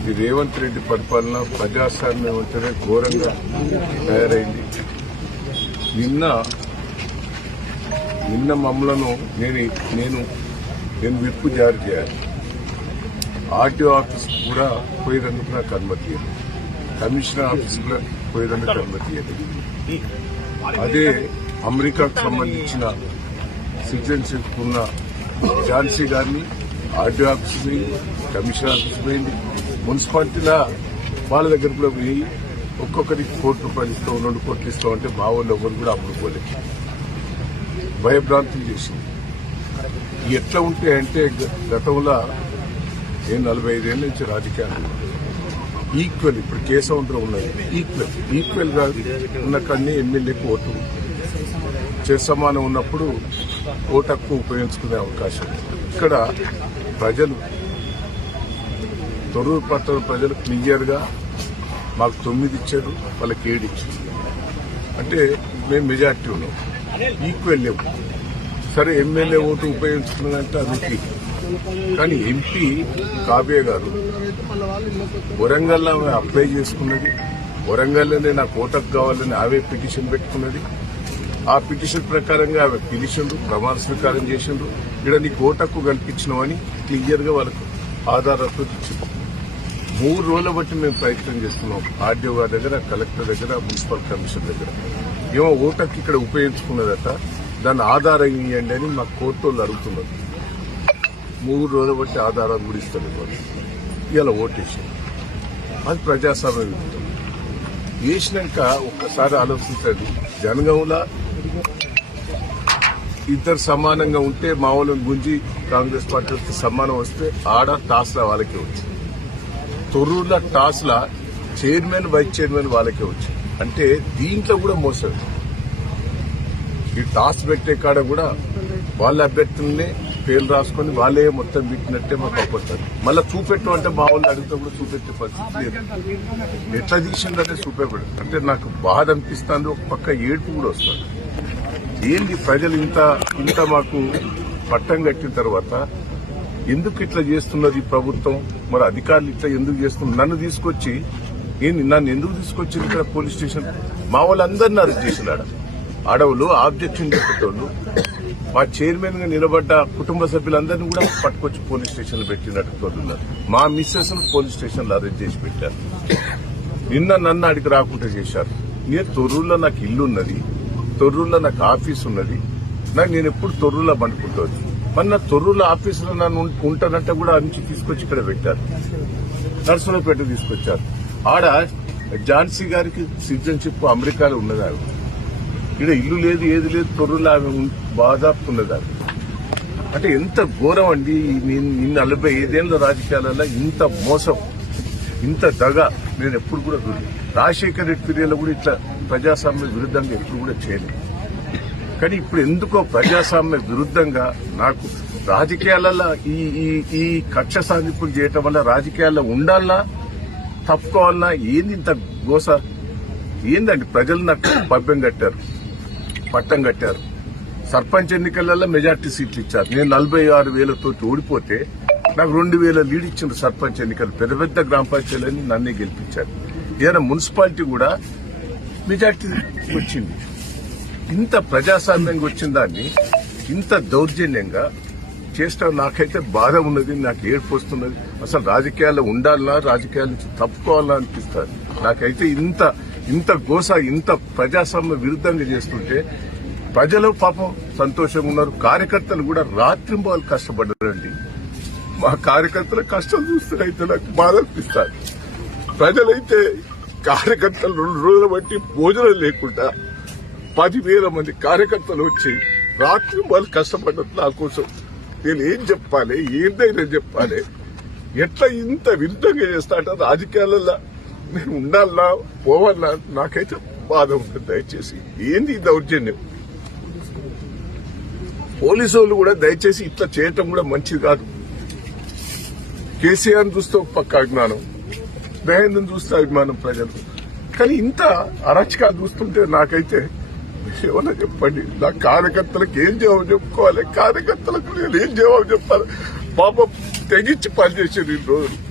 ఇది రేవంత్ రెడ్డి పరిపాలన ప్రజాస్వామ్యం అంటేనే ఘోరంగా తయారైంది. నిన్న నిన్న మమ్మలను నేను నేను నేను విప్పు జారీ చేయాలి. ఆర్టీఓ ఆఫీస్ కూడా పోయేందుకు నాకు అనుమతి కమిషనర్ ఆఫీస్ కూడా పోయేందుకు అనుమతి అదే అమెరికాకు సంబంధించిన సిటిజన్షిప్ ఉన్న ఝాన్సీ గారిని ఆర్టీఓ ఆఫీస్ పోయింది కమిషనర్ ఆఫీస్ పోయింది మున్సిపాలిటీల వాళ్ళ దగ్గర కూడా పోయి ఒక్కొక్కరికి కోటి రూపాయలు ఇస్తాం రెండు కోట్లు ఇస్తాం అంటే మా వాళ్ళు ఎవరు కూడా అప్పుడు పోలేదు భయభ్రాంతులు చేసింది. ఎట్లా ఉంటే అంటే గతంలో నేను నలభై ఐదేళ్ళ నుంచి రాజకీయాలు ఈక్వల్ ఇప్పుడు కేశవంతరం ఉన్నది ఈక్వల్ ఈక్వల్గా ఉన్న కన్నీ ఎమ్మెల్యేకి ఓటు. సమానం ఉన్నప్పుడు ఓటు హక్కు ఉపయోగించుకునే అవకాశం. ఇక్కడ ప్రజలు తొర్రూరు పట్టణ ప్రజలు క్లియర్గా మాకు తొమ్మిది ఇచ్చారు వాళ్ళకి ఏడు ఇచ్చారు. అంటే మేము మెజార్టీ ఉన్నాం. ఈక్వల్ లేవు. సరే ఎమ్మెల్యే ఓటు ఉపయోగించుకున్నాడంటే అది కానీ ఎంపీ కావ్య గారు వరంగల్లో ఆమె అప్లై చేసుకున్నది. వరంగల్లోనే నాకు ఓటకు కావాలని ఆవే పిటిషన్ పెట్టుకున్నది. ఆ పిటిషన్ ప్రకారంగా ఆమె పిలిచిండ్రు ప్రమాణ స్వీకారం చేసిండ్రు. ఇక్కడ నీకు ఓటక్కు కల్పించినామని క్లియర్గా వాళ్ళకు ఆధారాలతో ఇచ్చింది మూడు రోజుల బట్టి మేము ప్రయత్నం చేస్తున్నాం. ఆర్డీఓ గారి దగ్గర కలెక్టర్ దగ్గర మున్సిపల్ కమిషన్ దగ్గర. ఏమో ఓటర్కి ఇక్కడ ఉపయోగించుకున్నదట. దాన్ని ఆధారం ఇవ్వండి అని మా కోర్టు వాళ్ళు అడుగుతున్నారు. మూడు రోజుల బట్టి ఆధారాలు కూడా ఇస్తారు ఇలా ఓటేసాం అది ప్రజాస్వామ్యం వేసినాక ఒక్కసారి ఆలోచించండి. జనగంలో ఇద్దరు సమానంగా ఉంటే మా వాళ్ళని గుంజి కాంగ్రెస్ పార్టీ వస్తే సమానం వస్తే ఆడ టాస్ వాళ్ళకే వచ్చింది తొర్రూర్ల టాస్ల చైర్మన్ వైస్ చైర్మన్ వాళ్ళకే వచ్చింది అంటే దీంట్లో కూడా మోసం ఈ టాస్ పెట్టే కాడ కూడా వాళ్ళ అభ్యర్థుల్ని పేర్లు రాసుకొని వాళ్ళే మొత్తం పెట్టినట్టే మాకు అప్పొస్తారు మళ్ళీ చూపెట్టు అంటే మా వాళ్ళు అడిగితే కూడా చూపెట్టే పరిస్థితి లేదు. ఎట్లా తీసిందంటే చూపేపడు అంటే నాకు బాధ అనిపిస్తుంది ఒక పక్క ఏడుపు కూడా వస్తుంది. ఏంది ప్రజలు ఇంత ఇంత మాకు పట్టం కట్టిన తర్వాత ఎందుకు ఇట్లా చేస్తున్నది ఈ ప్రభుత్వం? మరి అధికారులు ఇట్లా ఎందుకు చేస్తున్నారు? నన్ను తీసుకొచ్చి ఏంది? నన్ను ఎందుకు తీసుకొచ్చింది ఇక్కడ పోలీస్ స్టేషన్? మా వాళ్ళందరినీ అరెస్ట్ చేసినాడు అడవులు ఆబ్జెక్షన్ చెప్పేటోళ్ళు మా చైర్మన్గా నిలబడ్డ కుటుంబ సభ్యులందరినీ కూడా పట్టుకొచ్చి పోలీస్ స్టేషన్లో పెట్టినట్టు మా మిస్సెస్ పోలీస్ స్టేషన్లో అరెస్ట్ చేసి పెట్టారు. నిన్న నన్ను అడిగి రాకుండా చేశారు. నేను తొర్రూరులో నాకు ఇల్లు ఉన్నది. తొర్రూరులో నాకు ఆఫీస్ ఉన్నది. నాకు నేను ఎప్పుడు తొర్రూరులో పండుకుంటుంది మొన్న నా ఆఫీసులో నన్ను ఉంటానంటే కూడా ఆ నుంచి తీసుకొచ్చి ఇక్కడ పెట్టారు. నర్సులపేట తీసుకొచ్చారు. ఆడ ఝాన్సీ గారికి సిటిజన్షిప్ అమెరికాలో ఉన్నది ఇక్కడ ఇల్లు లేదు ఏది లేదు తొర్రూరులో ఆమె ఉం- అంటే ఎంత ఘోరం అండి ఈ నలభై ఐదేళ్ళ రాజకీయాలలో ఇంత మోసం ఇంత దగ నేను ఎప్పుడు కూడా రాజశేఖర రాజశేఖర్ రెడ్డి పీరియడ్లో కూడా ఇట్లా ప్రజాస్వామ్య విరుద్ధంగా ఎప్పుడు కూడా చేయలేదు. కానీ ఇప్పుడు ఎందుకో ప్రజాస్వామ్య విరుద్ధంగా నాకు రాజకీయాలలో ఈ ఈ ఈ కక్ష సాధింపులు చేయటం వల్ల రాజకీయాల్లో ఉండాలనా తప్పుకోవాలనా ఏంది ఇంత గోస? ఏందండి? ప్రజలు నాకు పబ్బం కట్టారు పట్టం కట్టారు. సర్పంచ్ ఎన్నికలలో మెజార్టీ సీట్లు ఇచ్చారు. నేను నలభై ఆరు వేలతో ఓడిపోతే నాకు రెండు వేల లీడ్ ఇచ్చిండ్రు సర్పంచ్ ఎన్నికలు. పెద్ద పెద్ద గ్రామ పంచాయతీలని నన్నే గెలిపించారు. ఏదైనా మున్సిపాలిటీ కూడా మెజార్టీ వచ్చింది. ఇంత ప్రజాస్వామ్యంగా వచ్చిన దాన్ని ఇంత దౌర్జన్యంగా చేస్తాం నాకైతే బాధ ఉన్నది నాకు ఏడుపు వస్తున్నది. అసలు రాజకీయాల్లో ఉండాలన్నా రాజకీయాల నుంచి తప్పుకోవాలా అనిపిస్తుంది. నాకైతే ఇంత ఇంత గోస ఇంత ప్రజాస్వామ్య విరుద్ధంగా చేస్తుంటే ప్రజలు పాపం సంతోషంగా ఉన్నారు. కార్యకర్తలు కూడా రాత్రింబాలు కష్టపడ్డారండి. మా కార్యకర్తల కష్టం చూస్తే అయితే నాకు బాధ అనిపిస్తుంది. ప్రజలైతే కార్యకర్తలు రెండు రోజులు బట్టి భోజనం లేకుండా పదివేల మంది కార్యకర్తలు వచ్చి రాత్రి వాళ్ళు కష్టపడ్డది నా కోసం. నేను ఏం చెప్పాలి? ఏం ధైర్యం చెప్పాలి. ఎట్లా ఇంత విరుద్ధంగా చేస్తాట రాజకీయాలలో నేను ఉండాలా? పోవాలా? నాకైతే బాధ ఉంటుంది దయచేసి. ఏంది దౌర్జన్యం? పోలీసు వాళ్ళు కూడా దయచేసి ఇట్లా చేయటం కూడా మంచిది కాదు. కేసీఆర్ చూస్తే పక్క అభిమానం. మహేంద్రని చూస్తే అభిమానం ప్రజలు. కానీ ఇంత అరచకాలు చూస్తుంటే నాకైతే ఏమన్నా చెప్పండి? నా కార్యకర్తలకు ఏం జవాబు చెప్పుకోవాలి? కార్యకర్తలకు నేను ఏం జవాబు చెప్పాలి పాపం తెగించి పనిచేసారు ఈ రోజులు.